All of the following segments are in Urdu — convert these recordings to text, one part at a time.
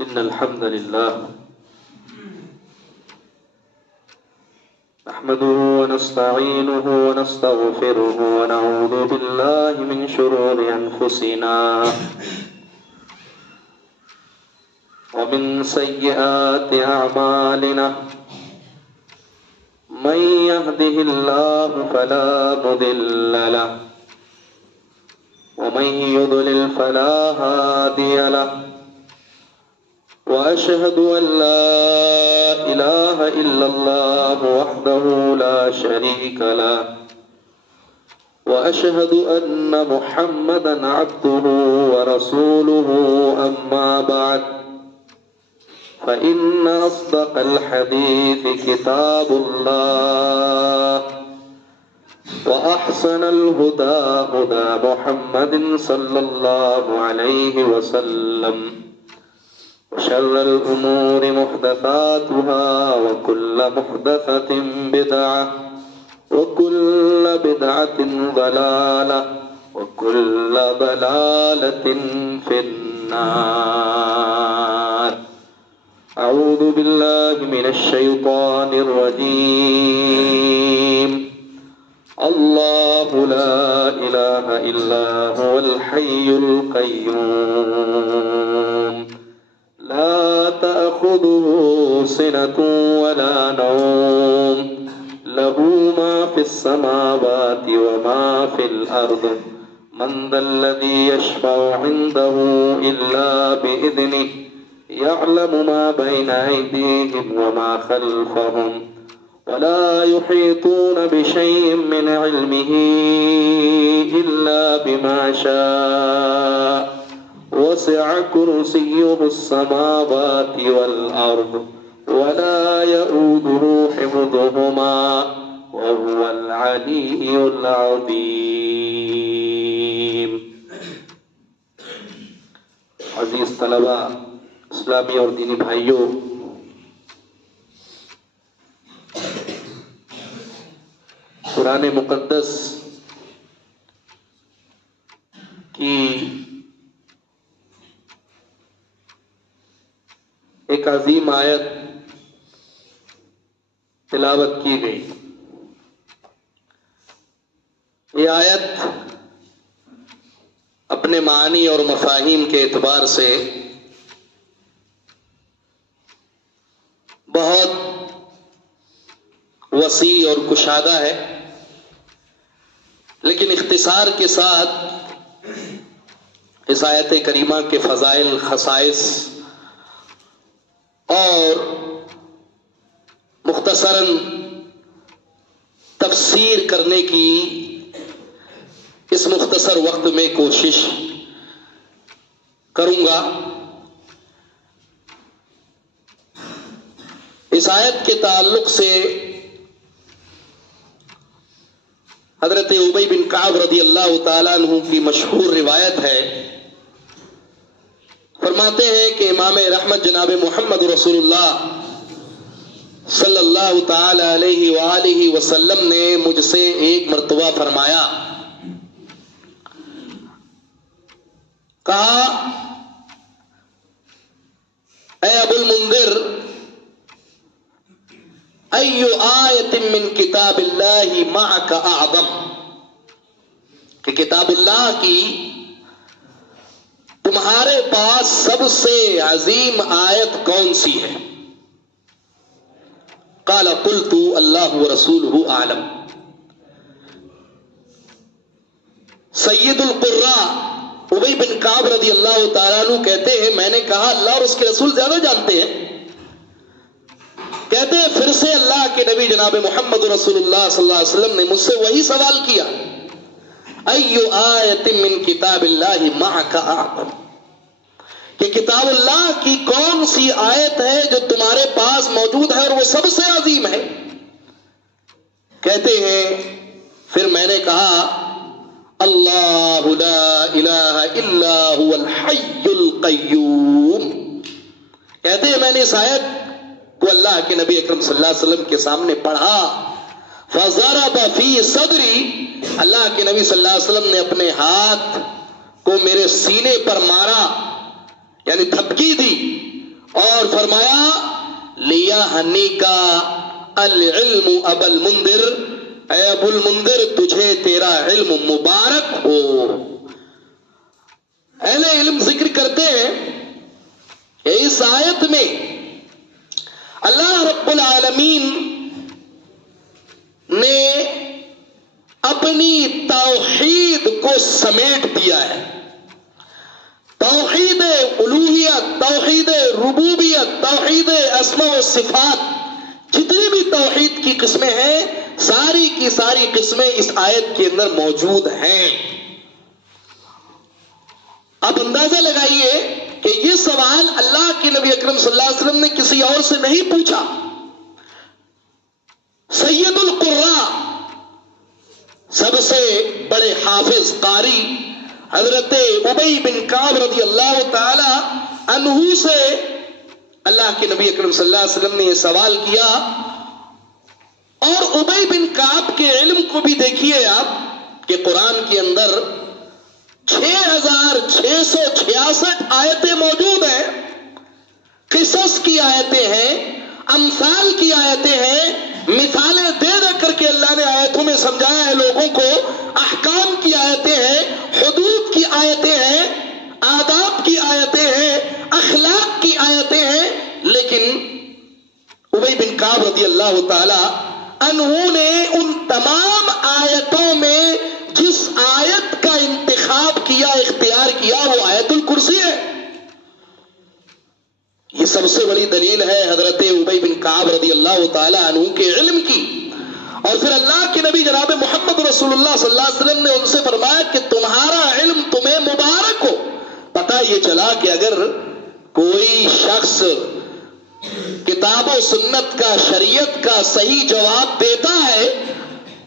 إن الحمد لله نحمده ونستعينه ونستغفره ونعوذ بالله من شرور أنفسنا ومن سيئات أعمالنا من يهده الله فلا مضل له ومن يضلل فلا هادي له وأشهد أن لا إله إلا الله وحده لا شريك له وأشهد أن محمدا عبده ورسوله أما بعد فإن أصدق الحديث كتاب الله وأحسن الهدى هدى محمد صلى الله عليه وسلم وشر الأمور محدثاتها وكل محدثة بدعة وكل بدعة ضلالة وكل ضلالة في النار. أعوذ بالله من الشيطان الرجيم. الله لا إله إلا هو الحي القيوم لا تأخذه سنة ولا نوم له ما في السماوات وما في الأرض من ذا الذي يشفع عنده إلا بإذنه يعلم ما بين أيديهم وما خلفهم ولا يحيطون بشيء من علمه إلا بما شاء وسع كرسيه السماوات والأرض ولا يؤوده حفظهما وهو العلي العظيم. عزیز طلبہ، اسلامی اور دینی بھائیوں، قرآن مقدس کی ایک عظیم آیت تلاوت کی گئی. یہ آیت اپنے معانی اور مفاہیم کے اعتبار سے بہت وسیع اور کشادہ ہے، لیکن اختصار کے ساتھ اس آیت کریمہ کے فضائل، خصائص اور مختصراً تفسیر کرنے کی اس مختصر وقت میں کوشش کروں گا. اس آیت کے تعلق سے حضرت ابی بن کعب رضی اللہ تعالیٰ عنہ کی مشہور روایت ہے. فرماتے ہیں کہ امام رحمت جناب محمد رسول اللہ صلی اللہ تعالی علیہ وآلہ وسلم نے مجھ سے ایک مرتبہ فرمایا، کہا، اے ابو المنذر، ایو آیت من کتاب اللہ معک اعظم، کہ کتاب اللہ کی تمہارے پاس سب سے عظیم آیت کون سی ہے؟ قال قلت اللہ ورسولہ اعلم. سید القراء ابی بن کعب رضی اللہ تعالیٰ عنہ کہتے ہیں، میں نے کہا اللہ اور اس کے رسول زیادہ جانتے ہیں. کہتے ہیں پھر سے اللہ کے نبی جناب محمد رسول اللہ صلی اللہ علیہ وسلم نے مجھ سے وہی سوال کیا، ایو آیت من کتاب اللہ معک اعظم، کہ کتاب اللہ کی کون سی آیت ہے جو تمہارے پاس موجود ہے اور وہ سب سے عظیم ہے؟ کہتے ہیں پھر میں نے کہا اللہ لا الہ الا هو الحی القیوم. کہتے ہیں میں نے اس آیت کو اللہ کے نبی اکرم صلی اللہ علیہ وسلم کے سامنے پڑھا، فضرب فی صدری، اللہ کے نبی صلی اللہ علیہ وسلم نے اپنے ہاتھ کو میرے سینے پر مارا، یعنی تھپکی دی، فرمایا لیا ہنی کا العلم ابو المنذر، اے ابو المنذر تجھے تیرا علم مبارک ہو۔ اہل علم ذکر کرتے ہیں کہ اس آیت میں اللہ رب العالمین نے اپنی توحید کو سمیٹ دیا ہے۔ توحید الوہیت، توحید ربوبیت، توحید اسماء و صفات، جتنی بھی توحید کی قسمیں ہیں ساری کی ساری قسمیں اس آیت کے اندر موجود ہیں۔ اب اندازہ لگائیے کہ یہ سوال اللہ کے نبی اکرم صلی اللہ علیہ وسلم نے کسی اور سے نہیں پوچھا۔ سید القراء، سب سے بڑے حافظ قاری حضرت ابی بن کعب رضی اللہ تعالی عنہ سے اللہ کے نبی اکرم صلی اللہ علیہ وسلم نے یہ سوال کیا، اور ابی بن کعب کے علم کو بھی دیکھیے آپ کہ قرآن کے اندر 6666 آیتیں موجود ہیں، قصص کی آیتیں ہیں، امثال کی آیتیں ہیں، مثالیں دے دے کر کے اللہ نے آیتوں میں سمجھایا ہے لوگوں کو، احکام کی آیتیں ہیں، حدود کی آیتیں ہیں، آداب کی آیتیں ہیں، اخلاق کی آیتیں ہیں، لیکن ابی بن کعب رضی اللہ تعالی عنہ نے ان تمام آیتوں میں جس آیت کا انتخاب کیا، اختیار کیا، وہ آیت الکرسی ہے۔ یہ سب سے بڑی دلیل ہے حضرت ابی بن کعب رضی اللہ تعالی عنہ کے علم کی۔ اور پھر اللہ کے نبی جناب محمد رسول اللہ صلی اللہ علیہ وسلم نے ان سے فرمایا کہ تمہارا علم تمہیں مبارک ہو۔ پتہ یہ چلا کہ اگر کوئی شخص کتاب و سنت کا، شریعت کا صحیح جواب دیتا ہے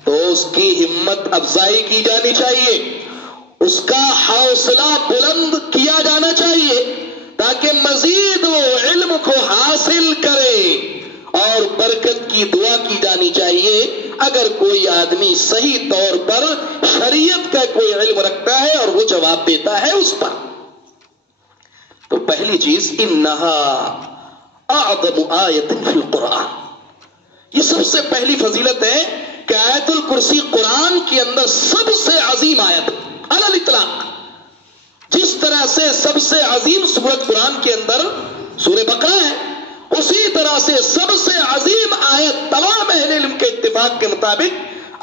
تو اس کی ہمت افزائی کی جانی چاہیے، اس کا حوصلہ بلند کیا جانا چاہیے تاکہ مزید وہ علم کو حاصل کرے، اور برکت کی دعا کی جانی چاہیے اگر کوئی آدمی صحیح طور پر شریعت کا کوئی علم رکھتا ہے اور وہ جواب دیتا ہے اس پر۔ تو پہلی چیز انہا اعظم آیت فی القرآن، یہ سب سے پہلی فضیلت ہے کہ آیت الکرسی قرآن کے اندر سب سے عظیم آیت علی الاطلاق۔ جس طرح سے سب سے عظیم سورت قرآن کے اندر سورہ بقرہ ہے، اسی طرح سے سب سے عظیم آیت تمام اہل علم کے اتفاق کے مطابق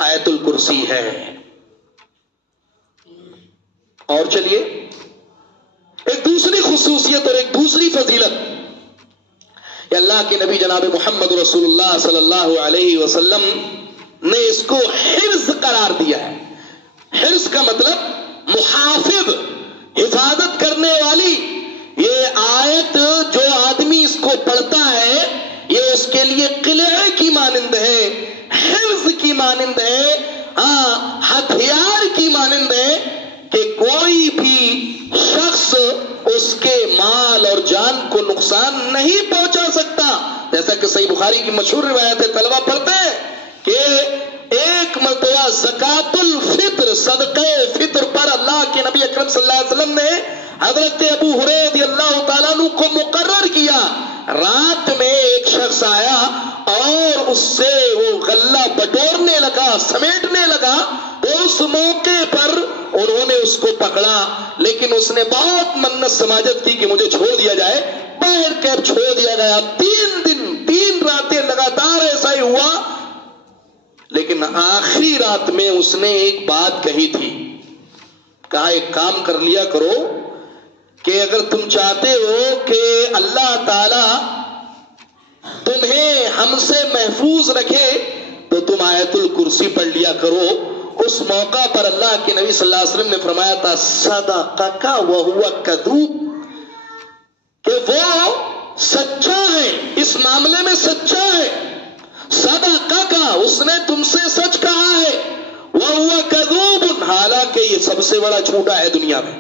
آیت الکرسی ہے۔ اور چلیے ایک دوسری خصوصیت اور ایک دوسری فضیلت، کہ اللہ کے نبی جناب محمد رسول اللہ صلی اللہ علیہ وسلم نے اس کو حفظ قرار دیا ہے۔ حفظ کا مطلب محافظ، حفاظت کرنے والی۔ یہ آیت جو آدمی اس کو پڑھتا ہے یہ اس کے لیے قلعے کی مانند ہے، حفظ کی مانند ہے، ہتھیار کی مانند ہے کہ کوئی بھی شخص اس کے مال اور جان کو نقصان نہیں پہنچا سکتا۔ جیسا کہ صحیح بخاری کی مشہور روایت ہے، طلبہ پڑھتے ہیں کہ ایک مرتبہ زکوٰۃ الفطر، صدقہ فطر پر اللہ کے نبی اکرم صلی اللہ علیہ وسلم نے حضرت ابو ہریرہ رضی اللہ تعالیٰ عنہ کو مقرر کیا۔ رات میں ایک شخص آیا اور اس سے وہ غلہ بٹورنے لگا، سمیٹنے لگا، تو اس موقع پر انہوں نے اس کو پکڑا، لیکن اس نے بہت منت سماجت کی کہ مجھے چھوڑ دیا جائے، باہر کیب چھوڑ دیا گیا۔ 3 دن 3 راتیں لگاتار ایسا ہی ہوا، لیکن آخری رات میں اس نے ایک بات کہی تھی، کہا ایک کام کر لیا کرو کہ اگر تم چاہتے ہو کہ اللہ تعالی تمہیں ہم سے محفوظ رکھے تو تم آیت الکرسی پڑھ لیا کرو۔ اس موقع پر اللہ کے نبی صلی اللہ علیہ وسلم نے فرمایا تھا صدقک وہو کذوب، کہ وہ سچا ہے، اس معاملے میں سچا ہے۔ صدقک، اس نے تم سے سچ کہا ہے، وہو کذوب، حالانکہ یہ سب سے بڑا جھوٹا ہے دنیا میں۔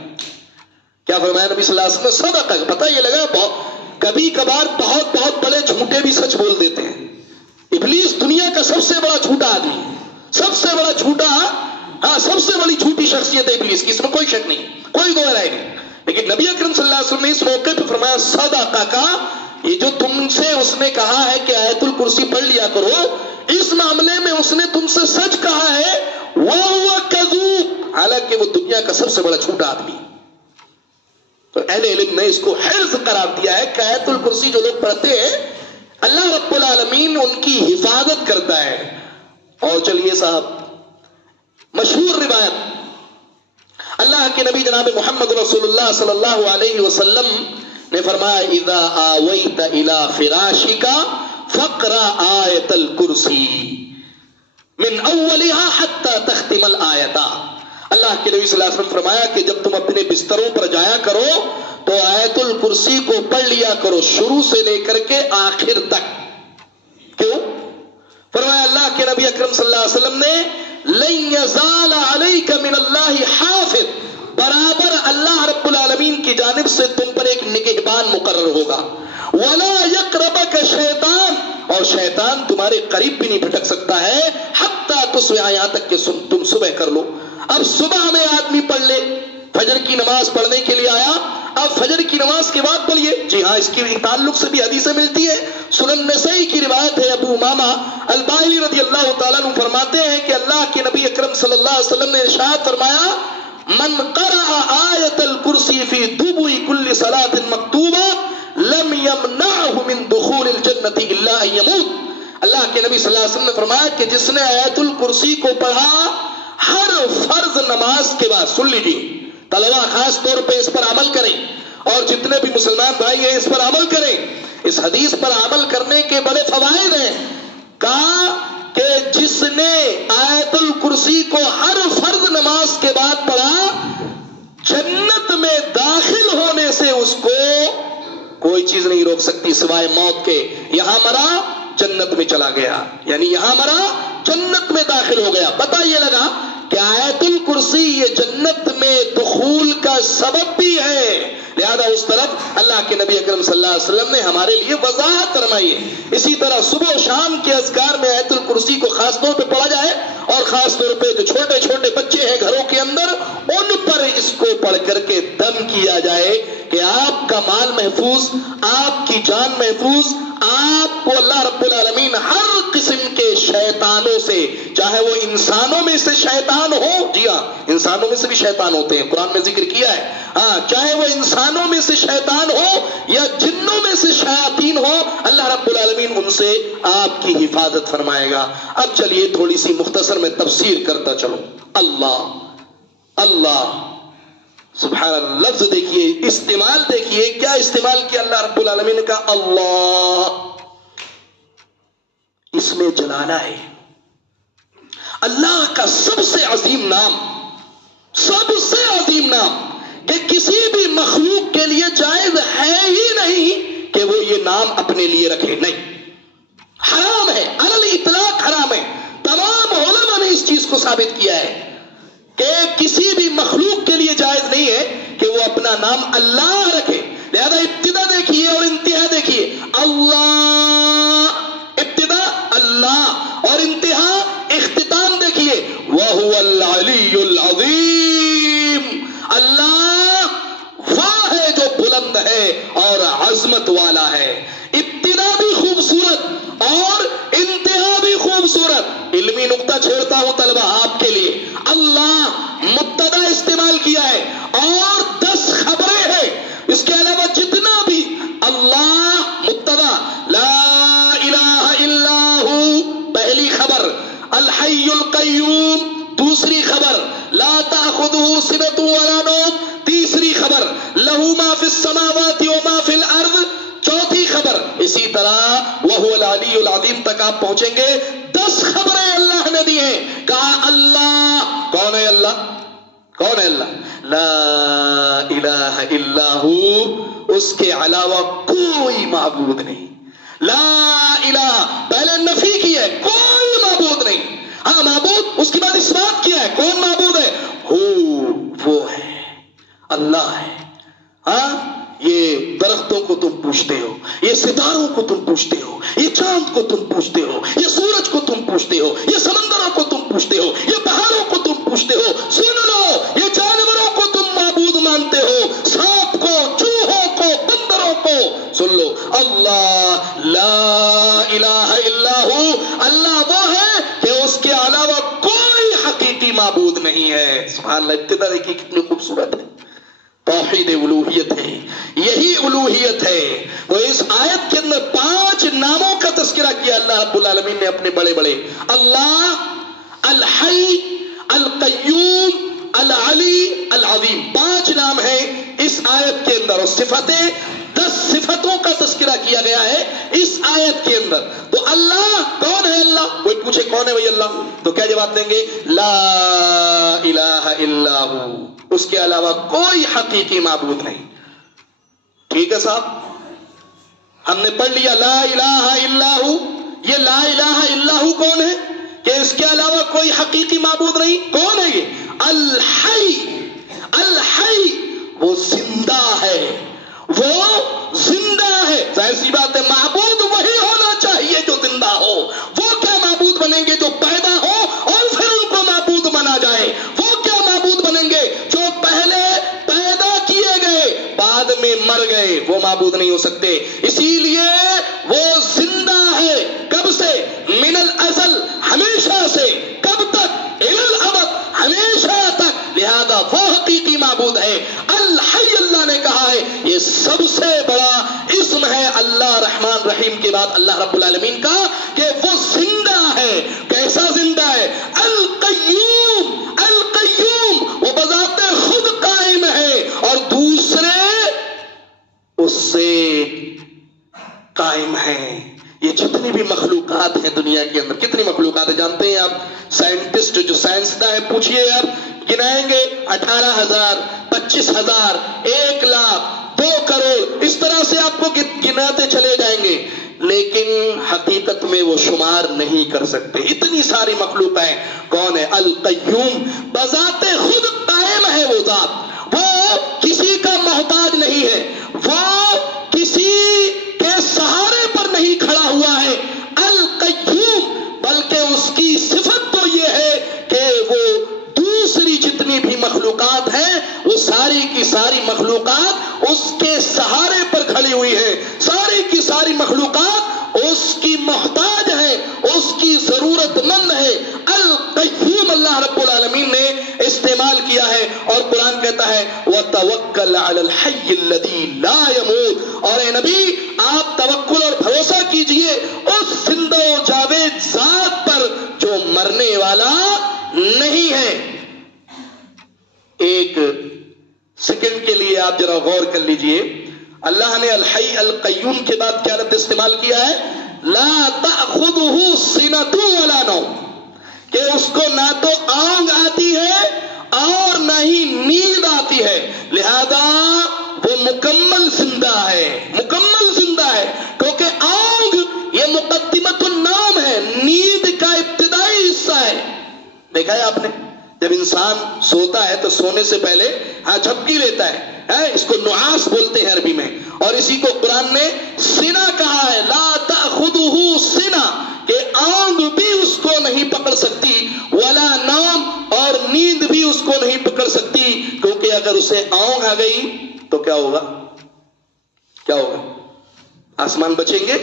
کیا فرمایا نبی صلی اللہ علیہ وسلم نے؟ صدقہ۔ پتہ یہ لگا کبھی کبھار بہت بہت بڑے جھوٹے بھی سچ بول دیتے ہیں۔ ابلیس دنیا کا سب سے بڑا جھوٹا آدمی ہے، سب سے بڑا جھوٹا، سب سے بڑی جھوٹی شخصیت ہے ابلیس کی، اس میں کوئی شک نہیں، کوئی دو رائے نہیں۔ لیکن نبی اکرم صلی اللہ علیہ وسلم نے اس موقع پہ فرمایا صدقہ کا، یہ جو تم سے اس نے کہا ہے کہ آیت الکرسی پڑھ لیا کرو، اس معاملے میں اس نے تم سے سچ کہا ہے، وَهُوَ كَذُوبٌ، حالانکہ وہ دنیا کا سب سے بڑا جھوٹا آدمی۔ تو اہل علم نے اس کو حرز قرار دیا ہے کہ آیت الکرسی جو لوگ پڑھتے ہیں اللہ رب العالمین ان کی حفاظت کرتا ہے۔ اور چلیے صاحب، مشہور روایت، اللہ کے نبی جناب محمد رسول اللہ صلی اللہ علیہ وسلم نے فرمایا اذا آویت الى فراشک فقرا آیت الکرسی من اولها حتی تختم الآیت۔ اللہ کے نبی صلی اللہ علیہ وسلم فرمایا کہ جب تم اپنے بستروں پر جایا کرو تو آیت الکرسی کو پڑھ لیا کرو شروع سے لے کر کے آخر تک۔ کیوں؟ فرمایا اللہ کے نبی اکرم صلی اللہ علیہ وسلم نے لن یزال علیک من اللہ حافظ، برابر اللہ رب العالمین کی جانب سے تم پر ایک نگہبان مقرر ہوگا، ولا یقربک شیطان، اور شیطان تمہارے قریب بھی نہیں بھٹک سکتا ہے، حتی تصبح، یہاں تک کہ تم صبح کر لو۔ اب صبح میں آدمی پڑھ لے، فجر کی نماز پڑھنے کے لیے آیا، اب فجر کی نماز کے بعد پڑھیے، جی ہاں، اس کی تعلق سے بھی حدیثیں ملتی ہے، سنن نسائی کی روایت ہے، ابو امامہ الباہلی رضی اللہ تعالیٰ عنہ فرماتے ہیں کہ اللہ کے نبی اکرم صلی اللہ علیہ وسلم نے ارشاد فرمایا من قرأ آیت الکرسی فی دبر کل صلاۃ مکتوبہ لم یمنعہ من دخول الجنۃ الا ان یموت۔ اللہ کے نبی صلی اللہ علیہ وسلم نے فرمایا کہ جس نے آیت الکرسی کو پڑھا ہر فرض نماز کے بعد، سن لیجیے طلبہ خاص طور پہ اس پر عمل کریں، اور جتنے بھی مسلمان بھائی ہیں اس پر عمل کریں، اس حدیث پر عمل کرنے کے بڑے فوائد ہیں۔ کہا کہ جس نے آیت الکرسی کو ہر فرض نماز کے بعد پڑھا جنت میں داخل ہونے سے اس کو کوئی چیز نہیں روک سکتی سوائے موت کے۔ یہاں مرا جنت میں چلا گیا، یعنی یہاں مرا جنت میں داخل ہو گیا۔ پتہ یہ لگا کہ آیت الکرسی یہ جنت میں دخول کا سبب بھی ہے، لہذا اس طرف اللہ کے نبی اکرم صلی اللہ علیہ وسلم نے ہمارے لیے وضاحت فرمائی ہے۔ اسی طرح صبح و شام کے اذکار میں آیت الکرسی کو خاص طور پہ پڑھا جائے، اور خاص طور پہ جو چھوٹے چھوٹے بچے ہیں گھروں کے اندر ان پر اس کو پڑھ کر کے دم کیا جائے کہ آپ کا مال محفوظ، آپ کی جان محفوظ، آپ کو اللہ رب العالمین ہر قسم کے شیطانوں سے، چاہے وہ انسانوں میں سے شیطان ہو، جی ہاں انسانوں میں سے بھی شیطان ہوتے ہیں، قرآن میں ذکر کیا ہے، ہاں چاہے وہ انسانوں میں سے شیطان ہو یا جنوں میں سے شیاطین ہو، اللہ رب العالمین ان سے آپ کی حفاظت فرمائے گا۔ اب چلیے تھوڑی سی مختصر میں تفسیر کرتا چلوں۔ اللہ اللہ سبحان اللہ، لفظ دیکھیے، استعمال دیکھیے، کیا استعمال کیا اللہ رب العالمین نے کہا اللہ، اس میں جلالہ ہے، اللہ کا سب سے عظیم نام، سب سے عظیم نام کہ کسی بھی مخلوق کے لیے جائز ہے ہی نہیں کہ وہ یہ نام اپنے لیے رکھے، نہیں، حرام ہے، علی الاطلاق حرام ہے۔ تمام علماء نے اس چیز کو ثابت کیا ہے کہ کسی بھی مخلوق کے لیے جائز نہیں ہے کہ وہ اپنا نام اللہ رکھے۔ لہذا ابتدا دیکھیے اور انتہا دیکھیے، اللہ ابتدا اللہ اور انتہا اختتام دیکھیے، وَهُوَ الْعَلِيُّ الْعَظِيمُ، اللہ وہ ہے جو بلند ہے اور عظمت والا ہے۔ ابتدا بھی خوبصورت اور انتہا بھی خوبصورت۔ علمی نقطہ چھیڑتا ہوں طلبہ آپ کے لیے، اللہ مبتدا استعمال کیا ہے اور 10 خبریں ہیں، اس کے علاوہ جتنا بھی اللہ مبتدا، لا الہ الا ہو پہلی خبر، الحی القیوم دوسری خبر، لا تأخذہ سنۃ ولا نوم تیسری خبر، لہ ما فی السماوات و ما فی الارض چوتھی خبر، اسی طرح وَهُوَ الْعَلِيُّ الْعَظِيمُ تک آپ پہنچیں گے۔ 10 خبریں اللہ نے دی ہیں، کہا اللہ، کون ہے اللہ؟ کون ہے اللہ؟ لا الہ الا ہو، اس کے علاوہ کوئی معبود نہیں۔ لا الہ پہلے نفی کی ہے، کوئی معبود نہیں، ہاں معبود اس کے بعد اس بات کیا ہے، کون معبود ہے؟ وہ ہے، اللہ ہے۔ ہاں یہ درختوں کو تم پوچھتے ہو، یہ ستاروں کو تم پوچھتے ہو، یہ چاند کو تم پوچھتے ہو، یہ سورج کو تم پوچھتے ہو، یہ سمندروں کو تم پوچھتے ہو، یہ پہاڑوں کو تم پوچھتے ہو، سن لو یہ جانوروں کو تم معبود مانتے ہو، سانپ کو، چوہوں کو، بندروں کو، سن لو اللہ لا الہ الا ہو، اللہ وہ ہے کہ اس کے علاوہ کوئی حقیقی معبود نہیں ہے۔ سبحان اللہ، ابتدا دیکھیے کتنی خوبصورت ہے، توحید الوہیت ہے، یہی الوہیت ہے۔ وہ اس آیت کے اندر 5 ناموں کا تذکرہ کیا اللہ رب العالمین نے اپنے بڑے بڑے، اللہ، الحی، القیوم، العلی، العظیم، 5 نام ہیں اس آیت کے اندر، اور صفتیں 10 صفتوں کا تذکرہ کیا گیا ہے اس آیت کے اندر۔ تو اللہ کون ہے؟ اللہ، کوئی پوچھے کون ہے بھائی اللہ، تو کیا جواب دیں گے؟ لا الہ الا ہو، اس کے علاوہ کوئی حقیقی معبود نہیں۔ ٹھیک ہے صاحب، ہم نے پڑھ لیا لا الہ الا ہو۔ یہ لا الہ الا ہو کون ہے کہ اس کے علاوہ کوئی حقیقی معبود نہیں؟ کون ہے یہ؟ الحی، الحی، وہ زندہ ہے، وہ زندہ ہے۔ ظاہر سی بات ہے معبود وہی ہونا چاہیے جو زندہ ہو۔ وہ کیا معبود بنیں گے جو پیدا ہو اور پھر ان کو معبود بنا جائے؟ وہ کیا معبود بنیں گے جو پہلے پیدا کیے گئے بعد میں مر گئے؟ وہ معبود نہیں ہو سکتے۔ اسی لیے وہ زندہ ہے، کب سے؟ من الازل، ہمیشہ سے، کب تک؟ الی الابد، ہمیشہ تک، لہذا وہ حقیقی معبود ہے۔ الحی اللہ نے کہا ہے، یہ سب سے بڑا اسم ہے اللہ رحمان رحیم کے بعد اللہ رب العالمین کا، کہ وہ زندہ ہے۔ کیسا زندہ ہے؟ القیوم، القیوم، وہ بذات خود قائم ہے اور دوسرے اس سے قائم ہیں۔ یہ جتنی بھی مخلوقات ہیں دنیا کے اندر، کتنی مخلوقات ہیں جانتے ہیں آپ؟ سائنٹسٹ جو سائنسداں ہیں، پوچھئے آپ، گنائیں گے 18,000، 25,000، 1,00,000، 2 کروڑ، اس طرح سے آپ کو گناتے چلے جائیں گے، لیکن حقیقت میں وہ شمار نہیں کر سکتے، اتنی ساری مخلوق ہیں۔ کون ہے؟ القیوم، بذات خود قائم ہے وہ ذات، وہ کسی کا محتاج نہیں ہے، وہ کسی کے سہارے پر نہیں کھڑا ہوا ہے۔ القیوم، بلکہ اس کی صفت تو یہ ہے کہ وہ دوسری جتنی بھی مخلوقات ہیں وہ ساری کی ساری مخلوقات اس کے سہارے پر کھڑی ہوئی ہیں، ساری کی ساری مخلوقات اس کی محتاج ہے، اس کی ضرورت مند ہے۔ القیوم اللہ رب العالمین نے استعمال کیا ہے، اور قرآن کہتا ہے وَتَوَكَّلْ عَلَى الْحَيِّ الَّذِي لَا يَمُوتُ، اور اے نبی آپ توکل اور بھروسہ کیجئے اس زندہ و جاوید ذات پر جو مرنے والا نہیں ہے۔ ایک سیکنڈ کے لیے آپ ذرا غور کر لیجئے، اللہ نے الحی القیوم کے بعد کیا لفظ استعمال کیا ہے؟ لا تأخذہ سنۃ ولا نوم، کہ اس کو نہ تو اونگ آتی ہے اور نہ ہی نیند آتی ہے، لہذا وہ مکمل زندہ ہے، مکمل زندہ ہے، کیونکہ اونگ یہ مقدمۃ النوم ہے، نیند کا ابتدائی حصہ ہے۔ دیکھا ہے آپ نے، جب انسان سوتا ہے تو سونے سے پہلے جھپکی لیتا ہے، اس کو نعاس بولتے ہیں عربی میں، اور اسی کو قرآن نے سنا کہا ہے، لا تأخذہ سنہ، کہ اونگ بھی اس کو نہیں پکڑ سکتی، ولا نوم، اور نیند بھی اس کو نہیں پکڑ سکتی، کیونکہ اگر اسے اونگ آ گئی تو کیا ہوگا؟ کیا ہوگا؟ آسمان بچیں گے،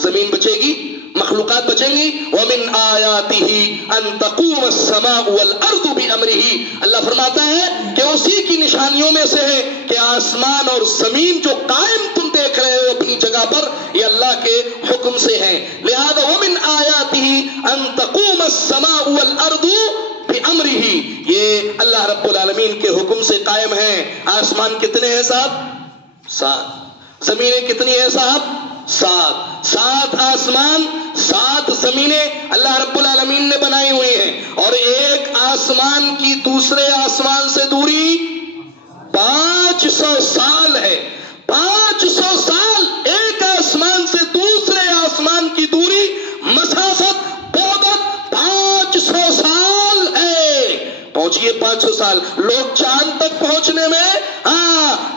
زمین بچے گی، مخلوقات بچیں گی۔ وَمِنْ آيَاتِهِ أَن تَقُومَ السَّمَاءُ وَالْأَرْضُ بِأَمْرِهِ، اللہ فرماتا ہے کہ اسی کی نشانیوں میں سے ہے کہ آسمان اور زمین جو قائم تم دیکھ رہے ہو اپنی جگہ پر، یہ اللہ کے حکم سے ہیں، لہذا وَمِنْ آيَاتِهِ أَن تَقُومَ السَّمَاءُ وَالْأَرْضُ بِأَمْرِهِ، یہ اللہ رب العالمین کے حکم سے قائم ہیں۔ آسمان کتنے ہیں صاحب؟ 7۔ زمینیں کتنی ہیں صاحب؟ 7۔ 7 آسمان، 7 زمینیں اللہ رب العالمین نے بنائی ہوئی ہیں، اور ایک آسمان کی دوسرے آسمان سے دوری 500 سال ہے۔ 500 سال ایک آسمان سے دوسرے آسمان کی دوری، مسافت، بعد 500 سال ہے۔ پہنچیے 500 سال، لوگ چاند تک پہنچنے میں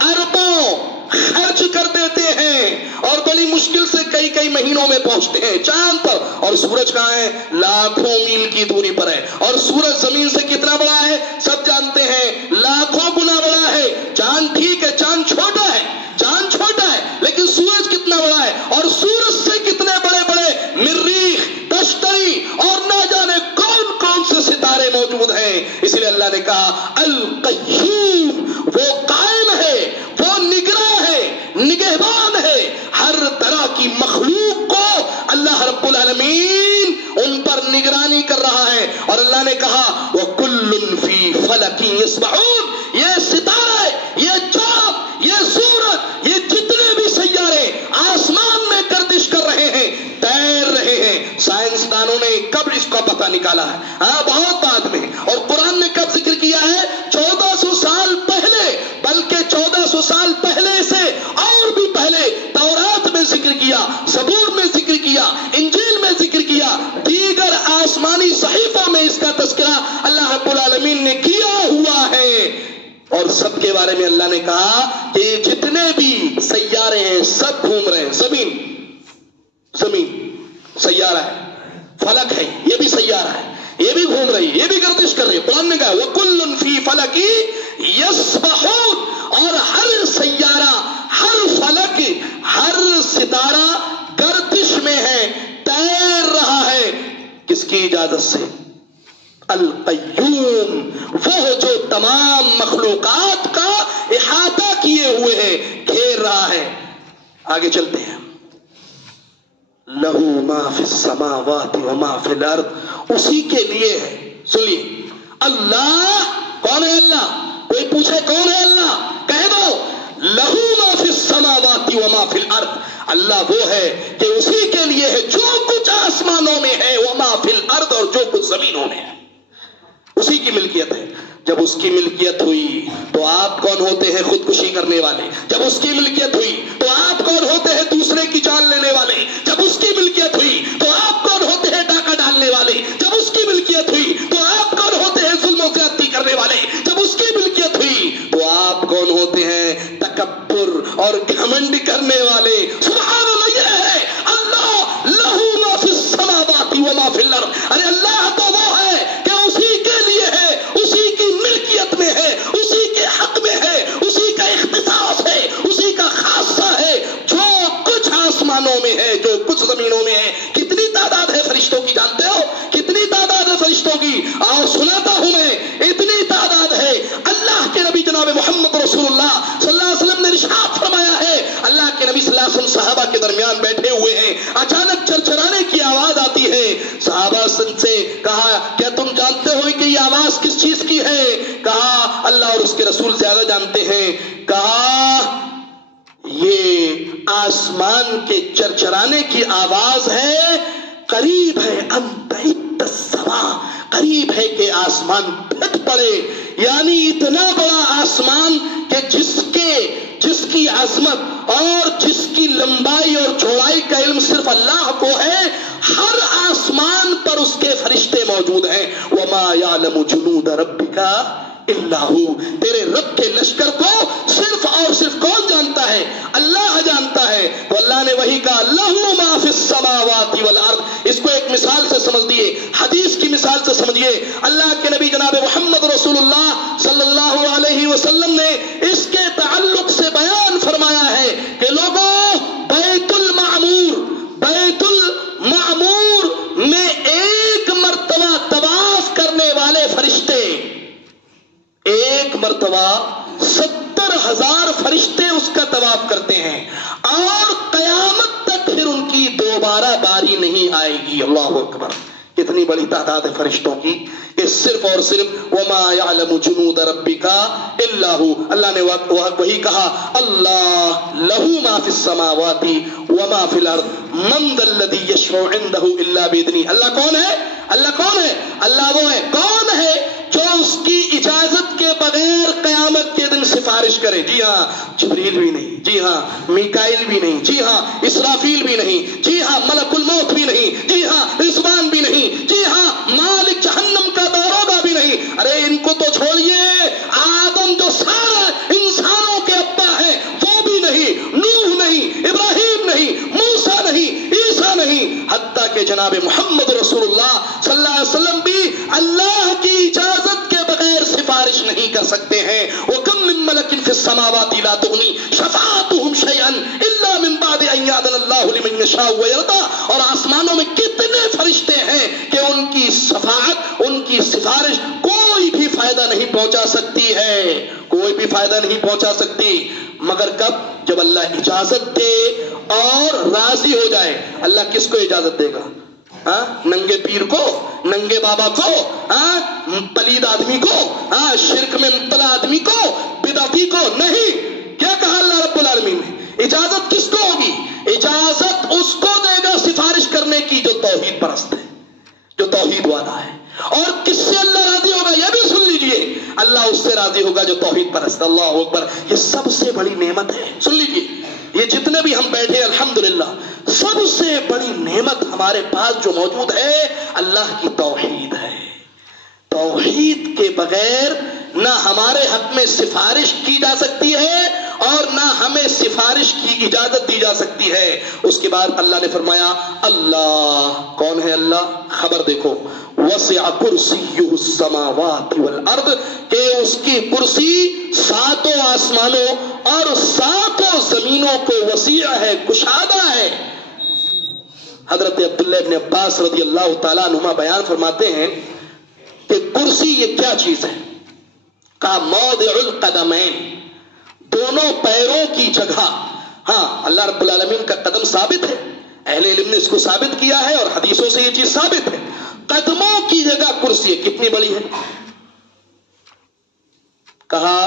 اربوں خرچ کر دیتے ہیں، اور بڑی مشکل سے کئی مہینوں میں پہنچتے ہیں چاند پر، اور سورج کہاں ہے؟ لاکھوں میل کی دوری پر ہے، اور سورج زمین سے کتنا بڑا ہے؟ سب جانتے ہیں، لاکھوں گنا بڑا ہے۔ چاند ٹھیک ہے، چاند چھوٹا ہے، چاند چھوٹا ہے، لیکن سورج کتنا بڑا ہے؟ اللہ نے کہا وَكُلٌّ فِي فَلَكٍ يَسْبَحُونَ، یہ ستارے، یہ چاند، یہ سورج، یہ جتنے بھی سیارے آسمان میں گردش کر رہے ہیں، تیر رہے ہیں، سائنسدانوں نے کب اس کا پتہ نکالا ہے؟ ہاں بہت بعد میں. اور قرآن نے کب ذکر کیا ہے؟ 1400 سال پہلے، بلکہ 1400 سال پہلے سے اور بھی پہلے تورات میں ذکر کیا، زبور میں ذکر کیا، انجیل میں ذکر کیا، دیگر آسمانی صحیفوں میں اس کا تذکرہ اللہ رب العالمین نے کیا ہوا ہے. اور سب کے بارے میں اللہ نے کہا کہ جتنے بھی سیارے ہیں سب گھوم رہے ہیں. زمین سیارہ ہے، فلک ہے، یہ بھی سیارہ ہے، یہ بھی گھوم رہی ہے، یہ بھی گردش کر رہی ہے. قرآن نے کہا وَكُلٌّ فِي فَلَكٍ يَسْبَحُونَ، اور ہر سیارہ، ہر فلک، ہر ستارہ گردش میں ہے، تیر رہا ہے. کس کی اجازت سے؟ القیوم، وہ جو تمام مخلوقات کا احاطہ کیے ہوئے ہے، گھیر رہا ہے. آگے چلتے ہیں. لہو ما فی السماوات و ما فی الارض، اسی کے لیے ہے. سنیے، اللہ کون ہے؟ اللہ، کوئی پوچھے کون ہے اللہ، کہہ دو لہو ما فی السماوات و ما فی الارض. اللہ وہ ہے کہ اسی کے لیے ہے جو کچھ آسمانوں میں ہے، و ما فی الارض، اور جو کچھ زمینوں میں ہے، اسی کی ملکیت ہے. جب اس کی ملکیت ہوئی تو آپ کون ہوتے ہیں؟ خودکشی کرنے والے. جب اس کی ملکیت ہوئی تو آپ کون ہوتے ہیں؟ دوسرے کی جان لینے والے. جب اس کی ملکیت ہوئی تو آپ کون ہوتے ہیں؟ ڈاکہ ڈالنے والے. جب اس کی ملکیت ہوئی تو آپ کون ہوتے ہیں؟ ظلم و زیادتی کرنے والے. جب اس کی ملکیت ہوئی تو آپ کون ہوتے ہیں؟ تکبر اور گھمنڈ کرنے والے. سبحان اللہ، یہ ہے اللہ لہو ما فی السماوات و ما فی الارض. ارے اللہ تو وہ ہے کہ اسی کے لیے ہے، اسی کی ملکیت میں ہے، اسی کے حق میں ہے، اسی کا اختصاص ہے، اسی کا خاصہ ہے. جو کچھ آسمانوں میں ہے، جو کچھ زمینوں میں ہے. کتنی تعداد ہے فرشتوں کی جانتے ہو؟ کتنی تعداد ہے فرشتوں کی؟ اور سناتا ہوں میں، اتنی تعداد ہے. اللہ کے نبی جناب محمد رسول اللہ صلی اللہ علیہ وسلم نے ارشاد فرمایا ہے، اللہ کے نبی صلی اللہ علیہ وسلم صحابہ کے درمیان بیٹھے ہوئے ہیں، اچانک چرچرانے کی آواز آتی ہے. صحابہ سے کہا کیا تم جانتے ہو کہ یہ آواز کس چیز کی ہے؟ کہا اللہ اور اس کے رسول زیادہ جانتے ہیں. کہا یہ آسمان کے چرچرانے کی آواز ہے. قریب ہے انت السما، قریب ہے کہ آسمان پھٹ پڑے. یعنی اتنا بڑا آسمان کہ جس کی عظمت اور جس کی لمبائی اور چوڑائی کا علم صرف اللہ کو ہے، ہر آسمان پر اس کے فرشتے موجود ہیں. وما یعلم جنود ربک الا ہو، تیرے رب کے لشکر کو صرف اور صرف کون جانتا ہے؟ اللہ جانتا ہے. تو اللہ نے وہی کہا لہو ما فی السماوات والارض. اس کو ایک مثال سے سمجھ دیے، حدیث کی مثال سے سمجھیے. اللہ کے نبی جناب محمد رسول اللہ صلی اللہ علیہ وسلم نے اس کے تعلق سے بیان فرمایا ہے کہ لوگوں، بیت المعمور میں ایک مرتبہ طواف کرنے والے فرشتے، ایک مرتبہ 70,000 فرشتے اس کا طواف کرتے ہیں، اور قیامت تک پھر ان کی دوبارہ باری نہیں آئے گی. اللہ اکبر، کتنی بڑی تعداد ہے فرشتوں کی. یہ صرف اور صرف وما یعلم جنود ربک الا ہو. اللہ نے وہی کہا اللہ لہو ما فی السماوات وما فی الارض من ذا الذی یشفع عنده الا باذنہ. اللہ کون ہے؟ اللہ کون ہے؟ اللہ وہ ہے. کون ہے جو اس کی اجازت کے بغیر قیامت کے دن سفارش کرے؟ جی ہاں، جبریل بھی نہیں، جی ہاں میکائیل بھی نہیں، جی ہاں اسرافیل بھی نہیں، جی ہاں ملک الموت بھی نہیں، جی ہاں رضوان بھی نہیں، جی ہاں مالک جہنم کا داروغہ بھی نہیں. ارے ان کو تو چھوڑیے، آدم جو سارے انسانوں کے ابا ہیں وہ بھی نہیں، نوح نہیں، ابراہیم نہیں، موسیٰ نہیں، عیسیٰ نہیں، حتیٰ کہ جناب محمد رسول اللہ صلی اللہ علیہ وسلم بھی اللہ کی اجازت کے بغیر سفارش نہیں کر سکتے ہیں. وَكَمْ مِن مَلَكٍ فِي السَّمَاوَاتِ لَا تُغْنِي شَفَاعَتُهُمْ شَيْئًا إِلَّا مِن بَعْدِ أَن يَأْذَنَ اللَّهُ لِمَن يَشَاءُ وَيَرْضَىٰ. اور آسمانوں میں کتنے فرشتے ہیں کہ ان کی شفاعت، ان کی سفارش کوئی بھی فائدہ نہیں پہنچا سکتی ہے، کوئی بھی فائدہ نہیں پہنچا سکتی، مگر کب؟ جب اللہ اجازت دے اور راضی ہو جائے. اللہ کس کو اجازت دے گا؟ ننگے پیر کو, ننگے بابا کو, پلید آدمی کو, شرک میں مبتلا آدمی کو, بدعتی کو نہیں. کیا کہا اللہ رب العالمین نے؟ اجازت کس کو ہوگی؟ اجازت اس کو دے گا سفارش کرنے کی جو توحید پرست ہے, جو توحید والا ہے. اور کس سے اللہ راضی ہوگا یہ بھی سن لیجئے, اللہ اس سے راضی ہوگا جو توحید پرست. اللہ اکبر. یہ سب سے بڑی نعمت ہے. سن لیجئے, یہ جتنے بھی ہم بیٹھے الحمدللہ, سب سے بڑی نعمت ہمارے پاس جو موجود ہے اللہ کی توحید ہے. توحید کے بغیر نہ ہمارے حق میں سفارش کی جا سکتی ہے اور نہ ہمیں سفارش کی اجازت دی جا سکتی ہے. اس کے بعد اللہ نے فرمایا اللہ. کون ہے اللہ؟ خبر دیکھو, وسع کرسیہ السماوات والارض, کہ اس کی کرسی ساتوں آسمانوں اور ساتوں زمینوں کو وسیع ہے, کشادہ ہے. حضرت عبداللہ ابن عباس رضی اللہ تعالیٰ عنہما بیان فرماتے ہیں کہ کرسی یہ کیا چیز ہے؟ کہا موضع القدمین, دونوں پیروں کی جگہ. ہاں اللہ رب العالمین کا قدم ثابت ہے, اہل علم نے اس کو ثابت کیا ہے اور حدیثوں سے یہ چیز ثابت ہے. قدموں کی جگہ کرسی ہے. کتنی بڑی ہے؟ کہا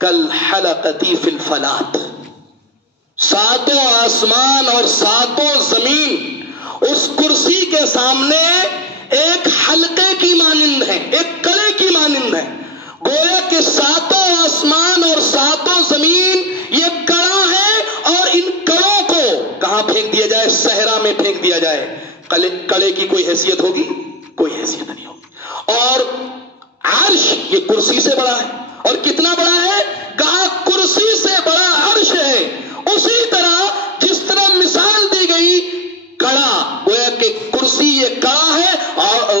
کل حلقتی فی الفلاۃ, ساتوں آسمان اور ساتوں زمین اس کرسی کے سامنے ایک حلقے کی مانند ہے, ایک کڑے کی مانند ہے. گویا کہ ساتوں آسمان اور ساتوں زمین یہ کڑا ہے اور ان کڑوں کو کہاں پھینک دیا جائے؟ صحرا میں پھینک دیا جائے. کڑے کی کوئی حیثیت ہوگی؟ کوئی حیثیت نہیں ہوگی. اور عرش یہ کرسی سے بڑا ہے. اور کتنا بڑا ہے؟ کہا کرسی سے بڑا عرش ہے. اسی طرح جس طرح مثال دی گئی کڑا, گویا کہ کرسی یہ کڑا ہے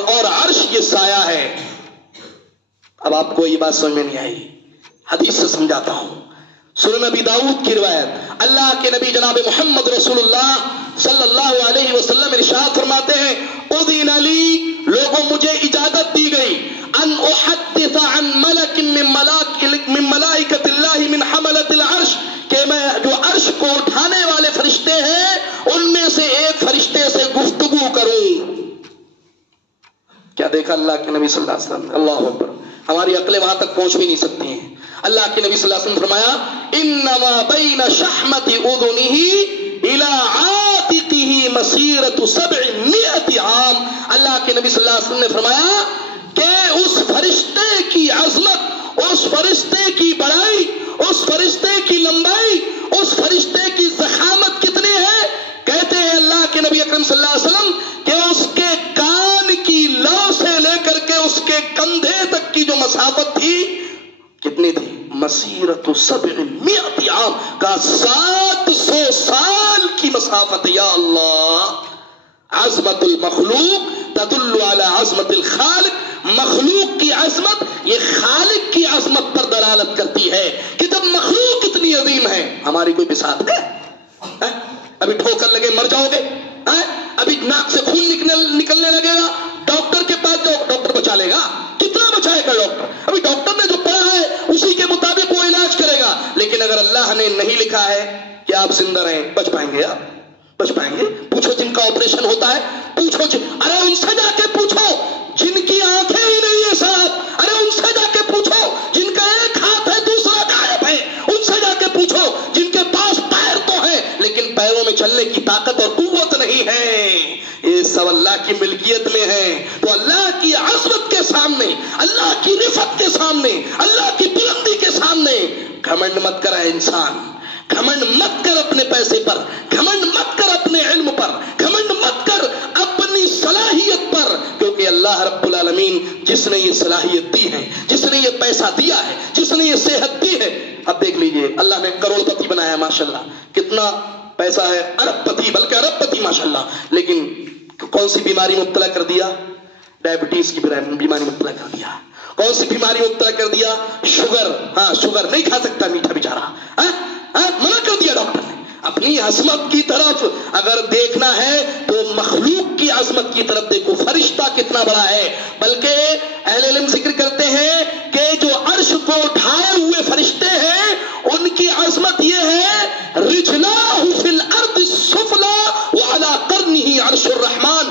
اور عرش یہ سایہ ہے. اب آپ کو یہ بات سمجھ میں نہیں آئی, حدیث سے سمجھاتا ہوں. سنن نبی داؤد کی روایت, اللہ کے نبی جناب محمد رسول اللہ صلی اللہ علیہ وسلم ارشاد فرماتے ہیں اذن لی, لوگوں مجھے اجازت دی گئی, ان احدث عن ملک من ملائکۃ اللہ من حملۃ العرش, کہ میں جو عرش کو اٹھانے والے فرشتے ہیں ان میں سے ایک فرشتے سے گفتگو کروں. کیا دیکھا اللہ کے نبی صلی اللہ علیہ وسلم؟ اللہ اکبر. ہماری عقلیں وہاں تک پہنچ بھی نہیں سکتی ہیں. اللہ کے نبی صلی اللہ علیہ وسلم فرمایا انما بین شحمۃ اذنہ الى عاتقہ مسیرۃ 700 عام. اللہ کے نبی صلی اللہ علیہ وسلم نے فرمایا کہ اس فرشتے کی عظمت, اس فرشتے کی بڑائی, اس فرشتے کی لمبائی, اس فرشتے کی ضخامت کتنی ہے؟ کہتے ہیں اللہ کے نبی اکرم صلی اللہ علیہ وسلم کہ اس کے کان کی لو سے لے کر کے اس کے کندھے تک کی جو مسافت تھی کتنی تھی؟ مسیرۃ 700 عام, کا 700 سال کی مسافت. یا اللہ, عظمت المخلوق تدل علی عظمت الخالق. مخلوق کی عظمت یہ خالق کی عظمت پر دلالت کرتی ہے کہ جب مخلوق اتنی عظیم ہے ہماری کوئی بساط ہے؟ ابھی ٹھوکر لگے مر جاؤ گے, ابھی ناک سے خون نکلنے لگے گا, ڈاکٹر کے پاس جاؤ, ڈاکٹر بچا لے گا؟ کتنا بچائے گا ڈاکٹر؟ ابھی ڈاکٹر نے جو پڑھا ہے اسی کے مطابق وہ علاج کرے گا. لیکن اگر اللہ نے نہیں لکھا ہے کہ آپ زندہ رہیں, بچ پائیں گے؟ آپ بچ پائیں گے؟ پوچھو جن کا آپریشن ہوتا ہے, پوچھو ارے ان سے جا کے پوچھو جن کی آنکھیں ہی نہیں ہے صاحب, ارے ان سے جا کے پوچھو جن کا ایک ہاتھ ہے دوسرا غائب ہے, ان سے جا کے پوچھو جن کے پاس پیر تو ہے لیکن پیروں میں چلنے کی طاقت اور قوت نہیں ہے. یہ سب اللہ کی ملکیت میں ہے. تو اللہ کی عظمت کے سامنے, اللہ کی رفعت کے سامنے, اللہ کی بلندی کے سامنے گھمنڈ مت کرے انسان. گھمنڈ مت کر اپنے پیسے پر, گھمنڈ مت کر اپنے علم پر, گھمنڈ مت کر اپنی صلاحیت پر, کیونکہ اللہ رب العالمین جس نے یہ صلاحیت دی ہے, جس نے یہ پیسہ دیا ہے, جس نے یہ صحت دی ہے. اب دیکھ لیجئے اللہ نے کروڑ پتی بنایا ہے ماشاءاللہ, کتنا پیسہ ہے, ارب پتی, بلکہ ارب پتی ماشاءاللہ. لیکن کون سی بیماری مبتلا کر دیا؟ ڈائبٹیز کی بیماری مبتلا کر دیا. کون سی بیماری مبتلا کر دیا؟ شوگر. ہاں شوگر نہیں کھا سکتا میٹھا بیچارہ, منع کر دیا ڈاکٹر نے. اپنی عظمت کی طرف اگر دیکھنا ہے تو مخلوق کی عظمت کی طرف دیکھو, فرشتہ کتنا بڑا ہے. بلکہ اہل علم ذکر کرتے ہیں کہ جو عرش کو اٹھائے ہوئے فرشتے ہیں ان کی عظمت یہ ہے رجلاه فی الارض السفلی وعلی قرنہ عرش الرحمن,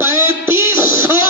3500